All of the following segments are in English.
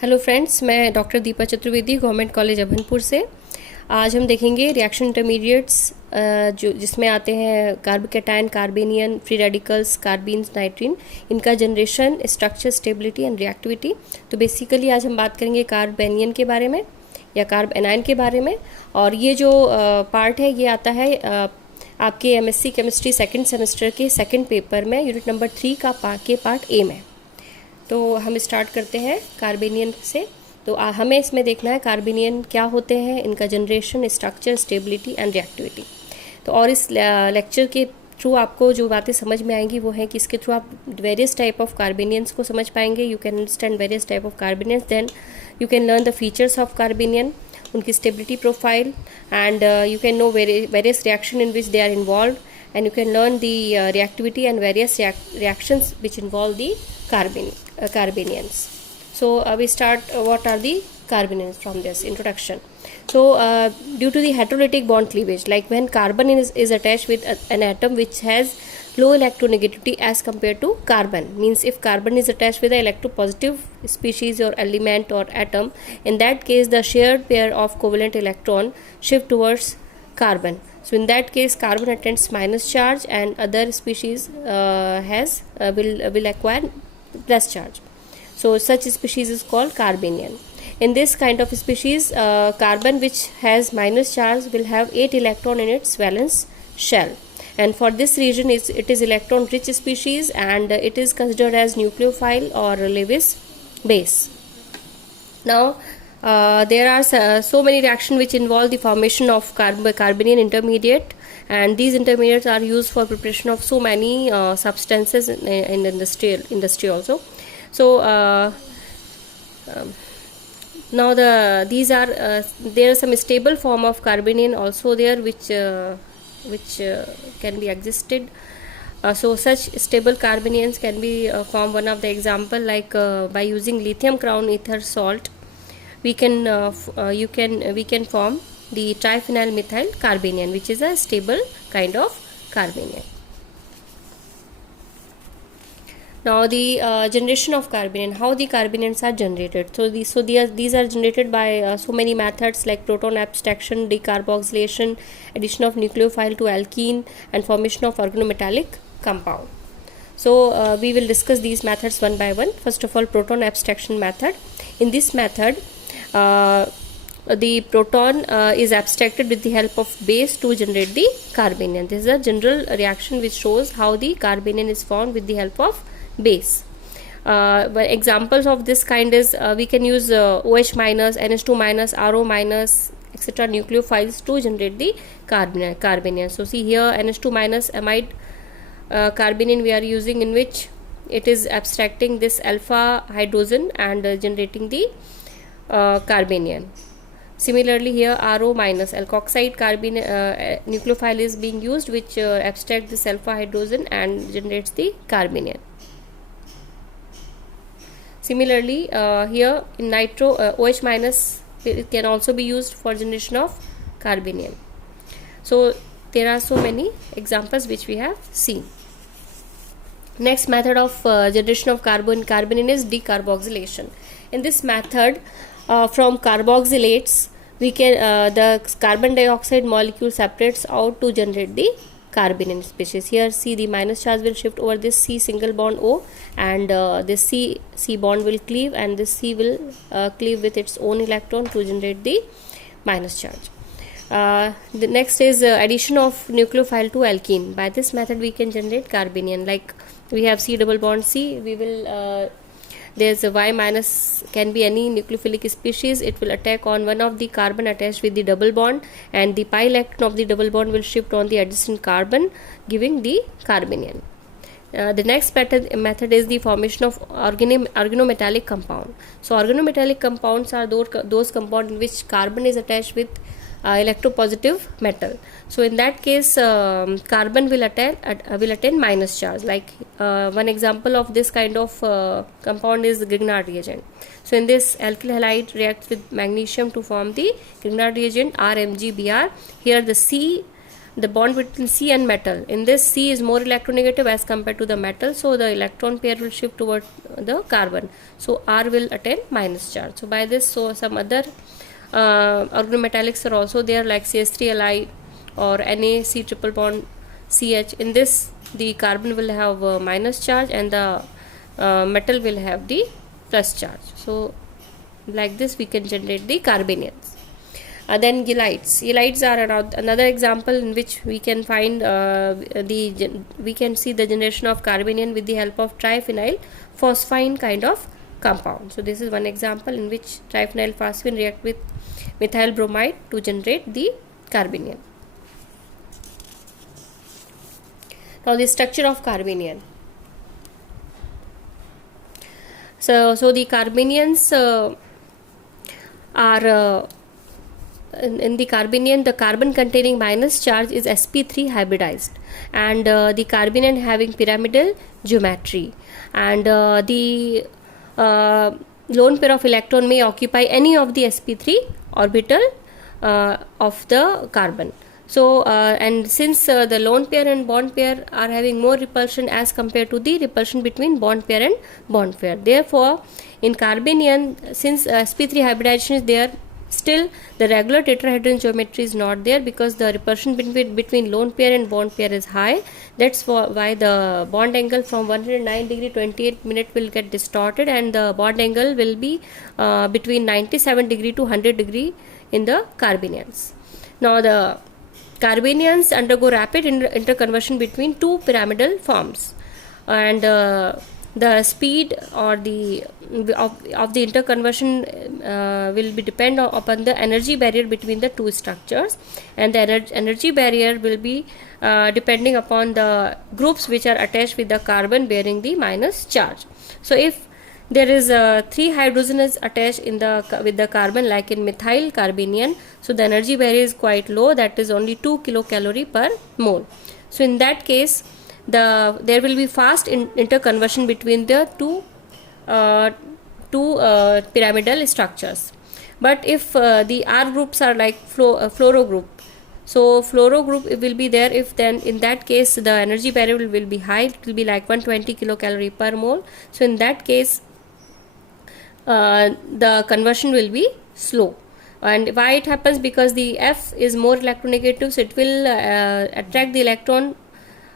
Hello friends, मैं doctor Deepa Chaturvedi, government college Abhanpur से। आज हम देखेंगे रिएक्शन इंटरमीडिएट्स जो जिसमें आते हैं कार्बोकैटायन, कार्बेनियन, फ्री रेडिकल्स, कार्बीन्स, नाइट्रीन, इनका generation, structure, stability and reactivity. तो बेसिकली आज हम बात करेंगे कार्बेनियन के बारे में या कार्ब एनायन के बारे में। और ये जो पार्ट है ये आता है आपके एमएससी केमिस्ट्री सेकेंड सेमेस्टर के सेकेंड पेपर में, यूनिट नंबर 3 का पार्ट ए में। तो हम स्टार्ट करते हैं कार्बेनियन से। तो हमें इसमें देखना है कार्बेनियन क्या होते हैं, इनका generation, structure, stability and reactivity. तो और इस लेक्चर के थ्रू आपको जो बातें समझ में आएंगी वो है कि इसके थ्रू आप वेरियस टाइप ऑफ कार्बेनियंस को समझ पाएंगे। You can understand various type of carbanions, then you can learn the features of carbanion, उनकी stability profile, and you can know various reaction in which they are involve, and you can learn the reactivity and various reactions which involve the carbanions. So we start what are the carbanions from this introduction. So due to the heterolytic bond cleavage, like when carbon is attached with an atom which has low electronegativity as compared to carbon, means if carbon is attached with an electropositive species or element or atom, in that case the shared pair of covalent electron shift towards carbon. So in that case carbon attains minus charge and other species will acquire plus charge. So such species is called carbanion. In this kind of species, carbon which has minus charge will have 8 electron in its valence shell, and for this reason it is electron rich species, and it is considered as nucleophile or Lewis base. Now there are so many reactions which involve the formation of carbanion intermediate, and these intermediates are used for preparation of so many substances in industry also. So now these are there are some stable form of carbanion also there which can be existed. So such stable carbanions can be formed. One of the example, like by using lithium crown ether salt, we can form the triphenyl methyl carbanion, which is a stable kind of carbanion. Now the generation of carbanion, how the carbanions are generated. So these are generated by so many methods, like proton abstraction, decarboxylation, addition of nucleophile to alkene, and formation of organometallic compound. So we will discuss these methods one by one. First of all, proton abstraction method. In this method, the proton is abstracted with the help of base to generate the carbanion. This is a general reaction which shows how the carbanion is formed with the help of base. Examples of this kind is we can use OH minus, NH2 minus, RO minus, etc. nucleophiles to generate the carbanion. So see here, NH2 minus amide carbanion we are using, in which it is abstracting this alpha hydrogen and generating the carbanion. Similarly here, RO minus alkoxide nucleophile is being used, which abstracts this alpha hydrogen and generates the carbanion. Similarly here in nitro, OH minus can also be used for generation of carbanion. So there are so many examples which we have seen. Next method of generation of carbanion is decarboxylation. In this method, from carboxylates we can the carbon dioxide molecule separates out to generate the carbanion species. Here see, the minus charge will shift over this C single bond O, and this C bond will cleave, and this C will cleave with its own electron to generate the minus charge. The next is addition of nucleophile to alkene. By this method we can generate carbanion. Like we have C double bond C, we will there's a Y minus, can be any nucleophilic species. It will attack on one of the carbon attached with the double bond, and the pi electron of the double bond will shift on the adjacent carbon, giving the carbanion. The next method is the formation of organometallic compound. So organometallic compounds are those compounds in which carbon is attached with electropositive metal. So in that case carbon will attain minus charge. Like one example of this kind of compound is Grignard reagent. So in this, alkyl halide reacts with magnesium to form the Grignard reagent RMgBr. Here the C the bond between C and metal. In this, C is more electronegative as compared to the metal, so the electron pair will shift toward the carbon. So R will attain minus charge. So by this, so some other organometallics are also there, like CH3Li or Na, C triple bond CH. In this, the carbon will have minus charge and the metal will have the plus charge. So like this we can generate the carbanions. Then ylides. Ylides are another example in which we can find we can see the generation of carbanion with the help of triphenyl phosphine kind of compound. So this is one example in which triphenyl phosphine react with methyl bromide to generate the carbanion. Now the structure of carbanion. So the carbanions are in the carbanion, the carbon containing minus charge is sp3 hybridized, and the carbanion having pyramidal geometry, and the lone pair of electron may occupy any of the sp3 orbital of the carbon. So and since the lone pair and bond pair are having more repulsion as compared to the repulsion between bond pair and bond pair, therefore in carbanion, since sp3 hybridization is there, still the regular tetrahedron geometry is not there, because the repulsion between lone pair and bond pair is high. That's why the bond angle from 109 degree 28 minute will get distorted, and the bond angle will be between 97 degree to 100 degree in the carbanions. Now the carbanions undergo rapid interconversion between two pyramidal forms, and the speed or the of the interconversion will be depend upon the energy barrier between the two structures, and the energy barrier will be depending upon the groups which are attached with the carbon bearing the minus charge. So if there is 3 hydrogens attached with the carbon, like in methyl carbanion, so the energy barrier is quite low, that is only 2 kilocalorie per mole. So in that case, there will be fast interconversion between the two pyramidal structures. But if the R groups are like fluoro group, so fluoro group will be there, if then in that case the energy barrier will be high, it will be like 120 kilocalorie per mole. So in that case the conversion will be slow. And why it happens? Because the F is more electronegative, so it will attract the electron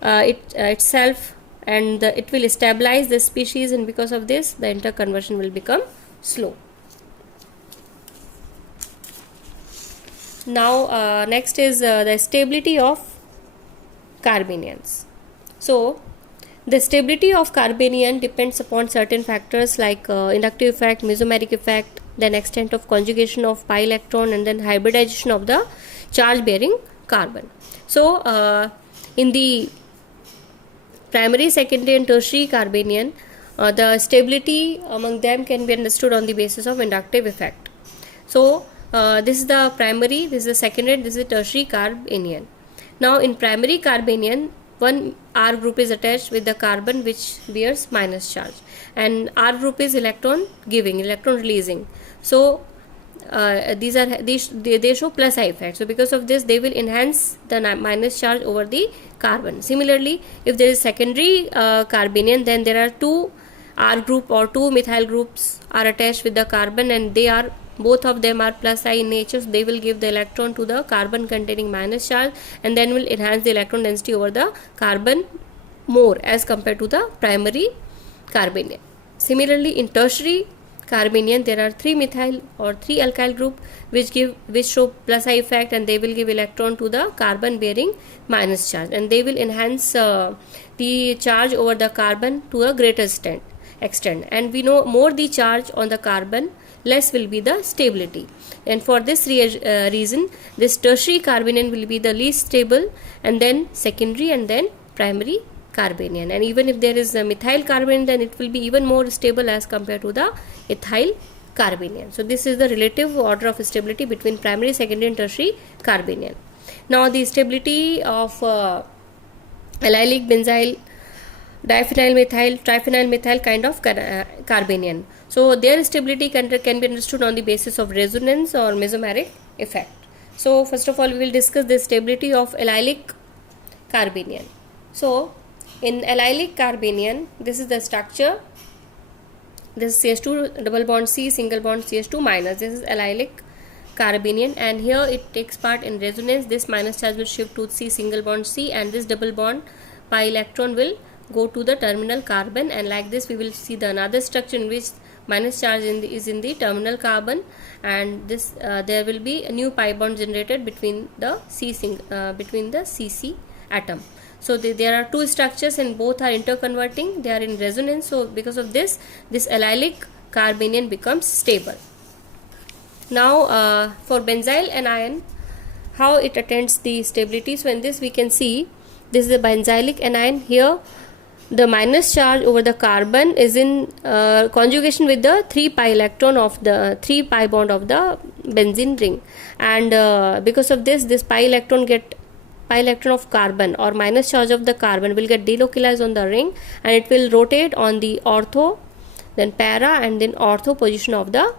itself, and it will stabilize the species, and because of this the interconversion will become slow. Now next is the stability of carbanions. So the stability of carbanion depends upon certain factors like inductive effect, mesomeric effect, then extent of conjugation of pi electron, and then hybridization of the charge bearing carbon. So in the primary, secondary and tertiary carbanion, the stability among them can be understood on the basis of inductive effect. So this is the primary, this is the secondary, this is the tertiary carbanion. Now in primary carbanion, one R group is attached with the carbon which bears minus charge, and R group is electron giving, electron releasing. So they show plus I effect. So because of this they will enhance the minus charge over the carbon. Similarly, if there is secondary carbanion, then there are two R group or two methyl groups are attached with the carbon, and both of them are plus I in nature, so they will give the electron to the carbon containing minus charge, and then will enhance the electron density over the carbon more as compared to the primary carbanion. Similarly, in tertiary carbanion, there are 3 methyl or 3 alkyl group which show plus I effect, and they will give electron to the carbon bearing minus charge, and they will enhance the charge over the carbon to a greater extent. And we know more the charge on the carbon, less will be the stability, and for this reason this tertiary carbanion will be the least stable, and then secondary, and then primary carbanion. And even if there is a methyl carbanion, then it will be even more stable as compared to the ethyl carbanion. So this is the relative order of stability between primary, secondary and tertiary carbanion. Now the stability of allylic, benzyl, diphenyl methyl, triphenyl methyl kind of carbanion. So their stability can be understood on the basis of resonance or mesomeric effect. So first of all, we will discuss the stability of allylic carbanion. So in allylic carbanion, this is the structure. This is CH2 double bond C, single bond CH2 minus. This is allylic carbanion, and here it takes part in resonance. This minus charge will shift to C, single bond C, and this double bond pi electron will go to the terminal carbon, and like this we will see the another structure in which minus charge is in the terminal carbon, and this there will be a new pi bond generated between the CC atom. So there are two structures and both are interconverting, they are in resonance. So because of this allylic carbanion becomes stable. Now for benzyl anion, how it attains the stability. So in this we can see this is a benzylic anion. Here the minus charge over the carbon is in conjugation with the 3 pi electron of the 3 pi bond of the benzene ring, and because of this pi electron of carbon or minus charge of the carbon will get delocalized on the ring, and it will rotate on the ortho, then para, and then ortho position of the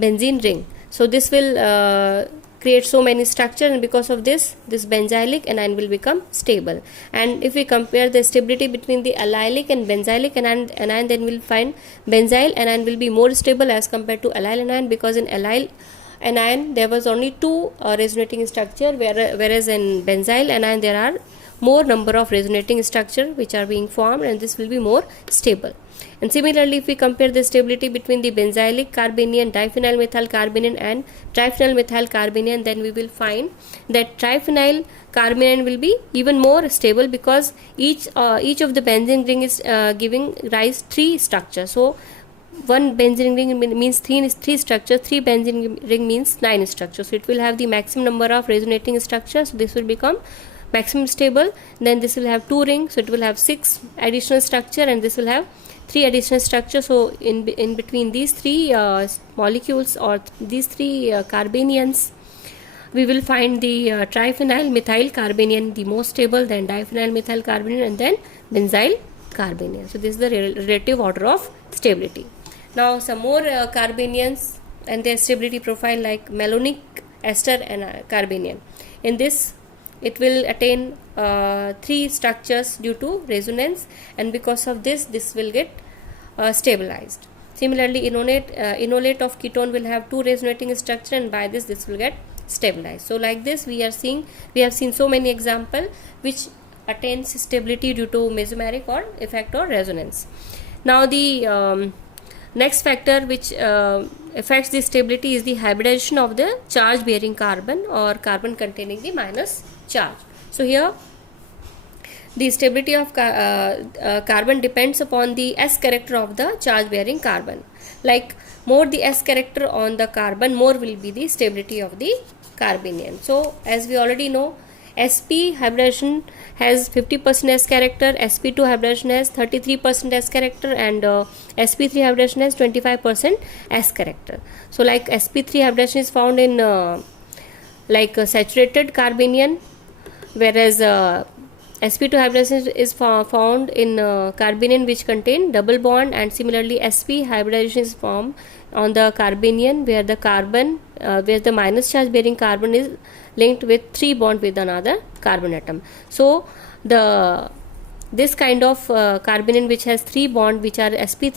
benzene ring. So this will create so many structures, and because of this benzylic anion will become stable. And if we compare the stability between the allylic and benzylic anion, then we'll find benzyl anion will be more stable as compared to allyl anion, because in allyl anion there was only two resonating structure, whereas in benzyl anion there are more number of resonating structure which are being formed, and this will be more stable. And similarly, if we compare the stability between the benzylic carbanion, diphenyl methyl carbanion, and triphenyl methyl carbanion, then we will find that triphenyl carbanion will be even more stable, because each of the benzene ring is giving rise 3 structures. So one benzene ring means 3 structures, 3 benzene ring means 9 structures. So it will have the maximum number of resonating structures. So this will become maximum stable. Then this will have 2 rings, so it will have 6 additional structure, and this will have 3 additional structures. So in between these 3 molecules or these 3 carbanions, we will find the triphenyl methyl carbanion the most stable, then diphenyl methyl carbanion, and then benzyl carbanion. So this is the relative order of stability. Now some more carbanions and their stability profile, like malonic ester and carbanion. In this it will attain 3 structures due to resonance, and because of this will get stabilized. Similarly, enolate of ketone will have 2 resonating structure, and by this will get stabilized. So like this we have seen so many examples which attains stability due to mesomeric or effect or resonance. Now the next factor which affects the stability is the hybridization of the charge bearing carbon or carbon containing the minus charge. So here the stability of carbon depends upon the S character of the charge bearing carbon. Like more the S character on the carbon, more will be the stability of the carbanion. So as we already know, sp hybridization has 50% S character, sp2 hybridization has 33% S character, and sp3 hybridization has 25% S character. So like sp3 hybridization is found in saturated carbanion, whereas sp2 hybridization is found in carbanion which contain double bond, and similarly sp hybridization is formed on the carbanion where the carbon where the minus charge bearing carbon is linked with 3 bond with another carbon atom. So this kind of carbanion which has 3 bond which are sp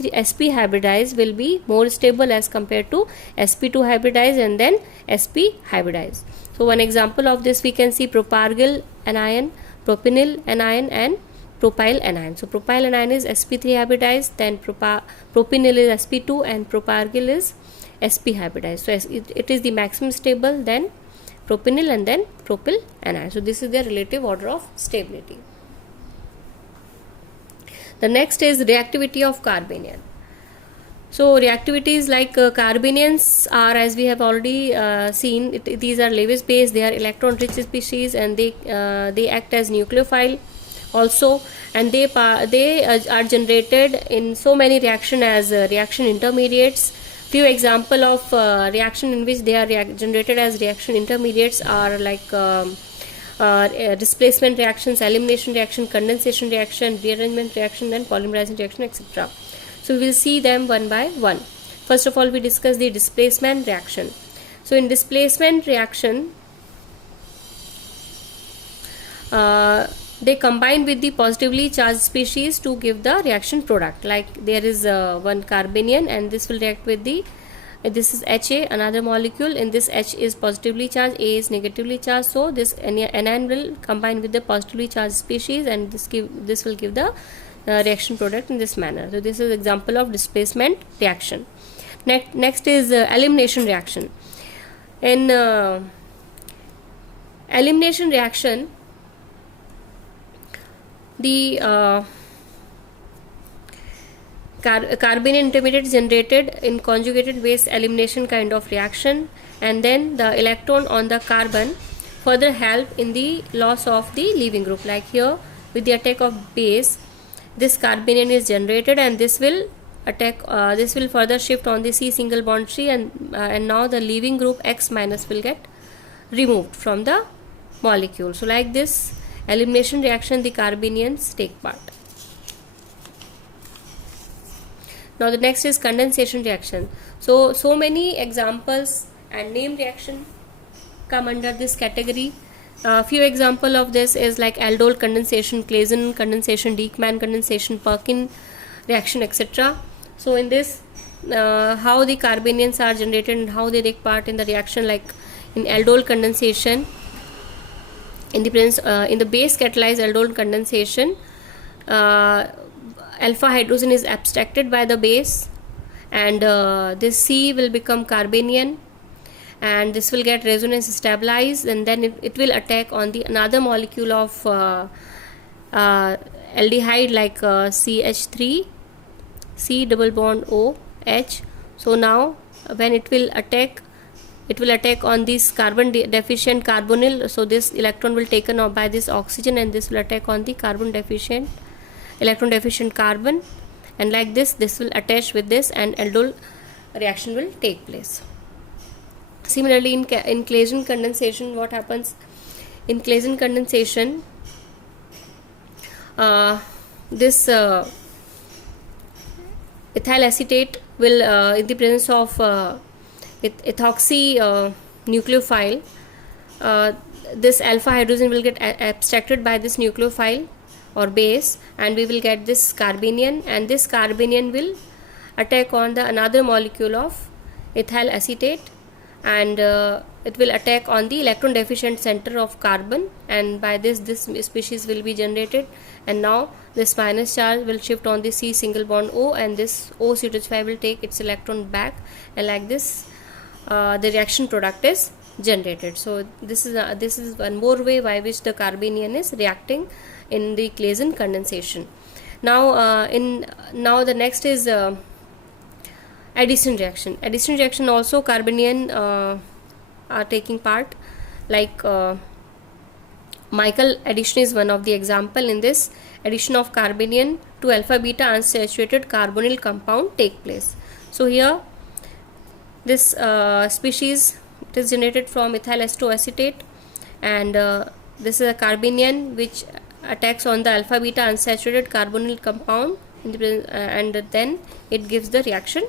hybridized will be more stable as compared to sp2 hybridized and then sp hybridized. So one example of this we can see propargyl anion, propionyl anion, and propyl anion. So propyl anion is sp3 hybridized, then propionyl is sp2, and propargyl is sp hybridized. So it is the maximum stable, then propionyl, and then propyl anion. So this is their relative order of stability. The next is reactivity of carbanion. So reactivities like carbanions are, as we have already seen, these are Lewis base, they are electron rich species, and they act as nucleophile also, and they are generated in so many reaction as reaction intermediates. Few example of reaction in which they are generated as reaction intermediates are like displacement reactions, elimination reaction, condensation reaction, rearrangement reaction, and polymerization reaction, etc. So we will see them one by one. First of all, we discuss the displacement reaction. So in displacement reaction, they combine with the positively charged species to give the reaction product. Like there is one carbanion, and this will react with the this is Ha, another molecule. In this, H is positively charged, A is negatively charged. So this anion will combine with the positively charged species, and this will give the reaction product in this manner. So this is example of displacement reaction. Next is elimination reaction. In elimination reaction, the carbanion intermediate generated in conjugated base elimination kind of reaction, and then the electron on the carbon further help in the loss of the leaving group. Like here, with the attack of base, this carbanion is generated, and this will attack. This will further shift on the C single bond tree, and now the leaving group X minus will get removed from the molecule. So like this elimination reaction, the carbanions take part. Now the next is condensation reaction. So many examples and name reaction come under this category. Few example of this is like aldol condensation, Claisen condensation, Dieckmann condensation, Perkin reaction, etc. So in this, how the carbanions are generated and how they take part in the reaction. Like in aldol condensation, in the base catalyzed aldol condensation, alpha hydrogen is abstracted by the base, and this C will become carbanion, and this will get resonance stabilized, and then it will attack on the another molecule of aldehyde, like CH3, C double bond O H. So now when it will attack on this carbon deficient carbonyl. So this electron will taken up by this oxygen, and this will attack on the electron deficient carbon, and like this will attach with this, and aldol reaction will take place. Similarly, in Claisen condensation, what happens in Claisen condensation? This ethyl acetate will, in the presence of ethoxy nucleophile, this alpha hydrogen will get abstracted by this nucleophile or base, and we will get this carbanion, and this carbanion will attack on the another molecule of ethyl acetate, and it will attack on the electron deficient center of carbon, and by this species will be generated, and now this minus charge will shift on the C single bond O, and this OCH5 will take its electron back, and like this the reaction product is generated. So this is one more way by which the carbanion is reacting in the Claisen condensation. Now the next is addition reaction. Addition reaction also carbanion are taking part. Like Michael addition is one of the example. In this, addition of carbanion to alpha beta unsaturated carbonyl compound take place. So here this species, it is generated from ethyl acetoacetate, and this is a carbanion which attacks on the alpha beta unsaturated carbonyl compound and then it gives the reaction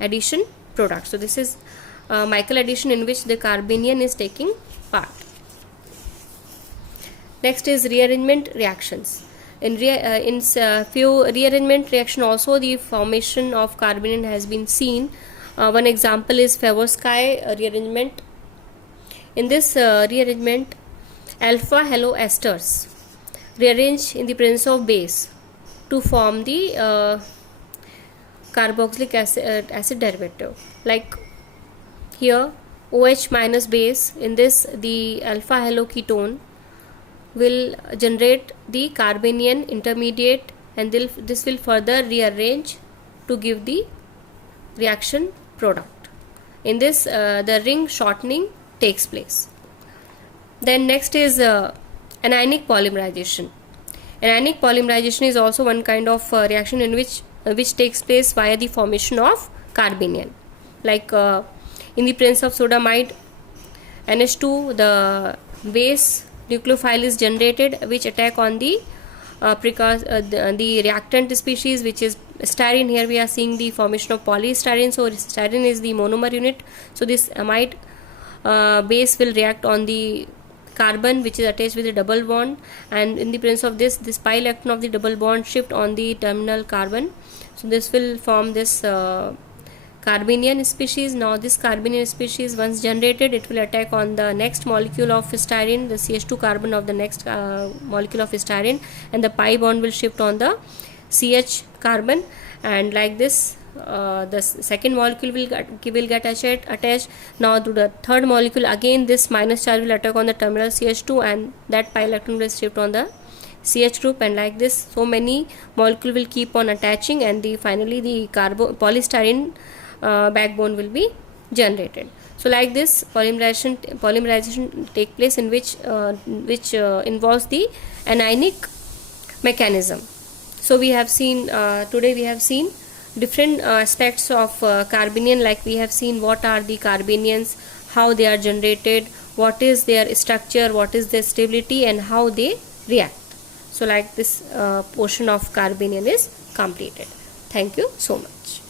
addition product. So this is Michael addition in which the carbanion is taking part. Next is rearrangement reactions. In few rearrangement reaction also the formation of carbanion has been seen. One example is Favorsky rearrangement. In this rearrangement, alpha haloesters rearrange in the presence of base to form the carboxylic acid derivative. Like here OH minus base, in this the alpha haloketone will generate the carbanion intermediate, and this will further rearrange to give the reaction product. In this the ring shortening takes place. Then next is anionic polymerization. Anionic polymerization is also one kind of reaction in which takes place via the formation of carbanion. Like in the presence of sodamide NH2, the base nucleophile is generated which attack on the the reactant species, which is styrene. Here we are seeing the formation of polystyrene. So styrene is the monomer unit. So this amide base will react on the carbon which is attached with a double bond, and in the presence of this pi electron of the double bond shift on the terminal carbon. So this will form this carbanion species. Now this carbanion species, once generated, it will attack on the next molecule of styrene, the CH2 carbon of the next molecule of styrene, and the pi bond will shift on the CH carbon, and like this the second molecule will get attached. Now to the third molecule, again this minus charge will attack on the terminal CH2, and that pi electron will shift on the CH group, and like this so many molecule will keep on attaching, and finally the polystyrene backbone will be generated. So like this polymerization take place, in which involves the anionic mechanism. So we have seen today we have seen different aspects of carbanion, like we have seen what are the carbanions, how they are generated, what is their structure, what is their stability, and how they react. So like this portion of carbanion is completed. Thank you so much.